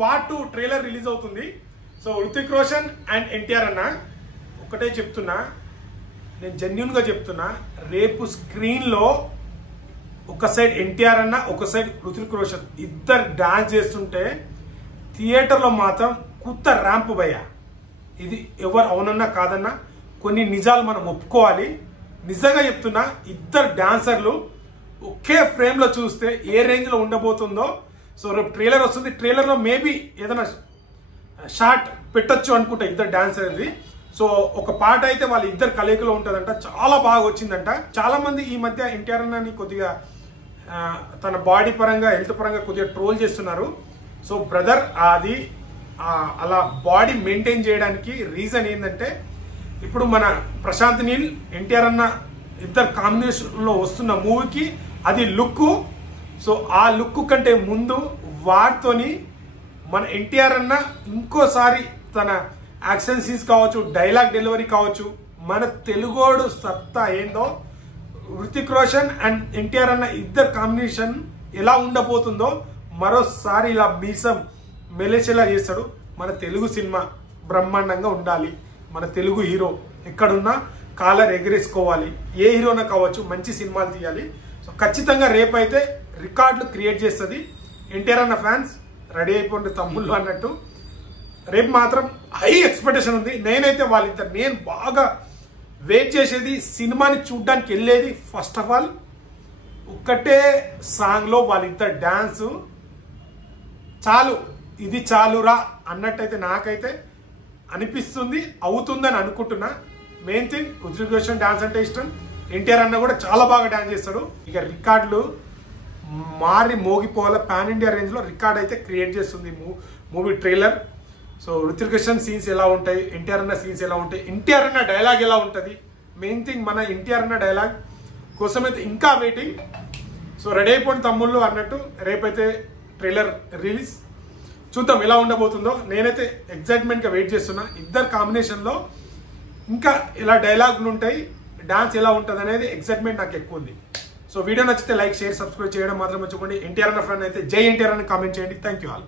War 2 trailer release అవుతుంది. So Hrithik Roshan and NTR అన్న ఒకటే చెప్తున్నా, నేను జెన్యూన్ గా చెప్తున్నా, రేపు స్క్రీన్ లో ఒక సైడ్ ఎన్టీఆర్ అన్న ఒక సైడ్ హృతిక్ రోషన్ ఇద్దరు డాన్స్ చేస్తుంటే థియేటర్ లో మాత్రం కొత్త ర్యాంప్ భయ్య. ఇది ఎవరు అవునన్నా కాదన్నా కొన్ని నిజాలు మనం ఒప్పుకోవాలి. నిజంగా చెప్తున్నా, ఇద్దరు డాన్సర్లు ఒకే ఫ్రేమ్ లో చూస్తే ఏ రేంజ్ లో ఉండబోతుందో. సో రేపు ట్రైలర్ వస్తుంది, ట్రైలర్ లో మేబీ ఏదైనా షార్ట్ పెట్టొచ్చు అనుకుంటా ఇద్దరు డాన్సర్ది. సో ఒక పాట అయితే వాళ్ళ ఇద్దరు కలయికలో ఉంటుందంట, చాలా బాగా వచ్చిందంట. చాలా మంది ఈ మధ్య ఎన్టీఆర్ అన్నని కొద్దిగా తన బాడీ పరంగా హెల్త్ పరంగా కొద్దిగా ట్రోల్ చేస్తున్నారు. సో బ్రదర్ అది అలా బాడీ మెయింటైన్ చేయడానికి రీజన్ ఏంటంటే, ఇప్పుడు మన ప్రశాంత్ నీల్ ఎన్టీఆర్ అన్న ఇద్దరు కాంబినేషన్ లో వస్తున్న మూవీకి అది లుక్. సో ఆ లుక్ కంటే ముందు వాటితోని మన ఎన్టీఆర్ అన్న ఇంకోసారి తన యాక్షన్ సీన్స్ కావచ్చు, డైలాగ్ డెలివరీ కావచ్చు, మన తెలుగోడు సత్తా ఏందో హృతిక్ రోషన్ అండ్ ఎన్టీఆర్ అన్న ఇద్దరు కాంబినేషన్ ఎలా ఉండబోతుందో మరోసారి ఇలా మీసం మెలేసేలా చేస్తాడు. మన తెలుగు సినిమా బ్రహ్మాండంగా ఉండాలి. మన తెలుగు హీరో ఎక్కడున్నా కాలర్ ఎగరేసుకోవాలి. ఏ హీరోనా కావచ్చు, మంచి సినిమాలు తీయాలి. సో ఖచ్చితంగా రేపైతే రికార్డులు క్రియేట్ చేస్తుంది. ఎన్టీఆర్ అన్న ఫ్యాన్స్ రెడీ అయిపోండి తమ్ముళ్ళు అన్నట్టు. రేపు మాత్రం హై ఎక్స్పెక్టేషన్ ఉంది. నేనైతే వాళ్ళిద్దరు నేను బాగా వెయిట్ చేసేది, సినిమాని చూడ్డానికి వెళ్ళేది ఫస్ట్ ఆఫ్ ఆల్ ఒక్కటే సాంగ్ లో వాళ్ళిద్దరు డాన్స్ చాలు, ఇది చాలురా అన్నట్టయితే నాకైతే అనిపిస్తుంది, అవుతుందని అనుకుంటున్నా. Main thing Hrithik Roshan dance అంటే ఇష్టం, ఎన్టీఆర్ అన్న కూడా చాలా బాగా డాన్స్ చేస్తాడు. ఇక రికార్డులు మారి మోగిపోవాల, పాన్ ఇండియా రేంజ్ లో రికార్డ్ అయితే క్రియేట్ చేస్తుంది movie trailer. So Hrithik Roshan scenes ఎలా ఉంటాయి, ఎన్టీఆర్ అన్న సీన్స్ ఎలా ఉంటాయి, ఎన్టీఆర్ అన్న డైలాగ్ ఎలా ఉంటుంది, మెయిన్ థింగ్ మన ఎన్టీఆర్ అన్న డైలాగ్ కోసం అయితే ఇంకా వెయిటింగ్. సో రెడీ అయిపోండి తమ్ముళ్ళు అన్నట్టు. రేపైతే ట్రైలర్ రిలీజ్, చూద్దాం ఎలా ఉండబోతుందో. నేనైతే ఎగ్జైట్మెంట్ గా వెయిట్ చేస్తున్నా. ఇద్దరు కాంబినేషన్ లో ఇంకా ఎలా డైలాగులు ఉంటాయి, డాన్స్ ఎలా ఉంటుంది అనేది ఎగ్జైట్మెంట్ నాకు ఎక్కువ ఉంది. సో వీడియో నచ్చితే లైక్, షేర్, సబ్స్క్రైబ్ చేయడం మాత్రం మర్చిపోండి. ఎన్టీఆర్ అన్న ఫ్రెండ్ అయితే జై ఎన్టీఆర్ అని కామెంట్ చేయండి. Thank you all.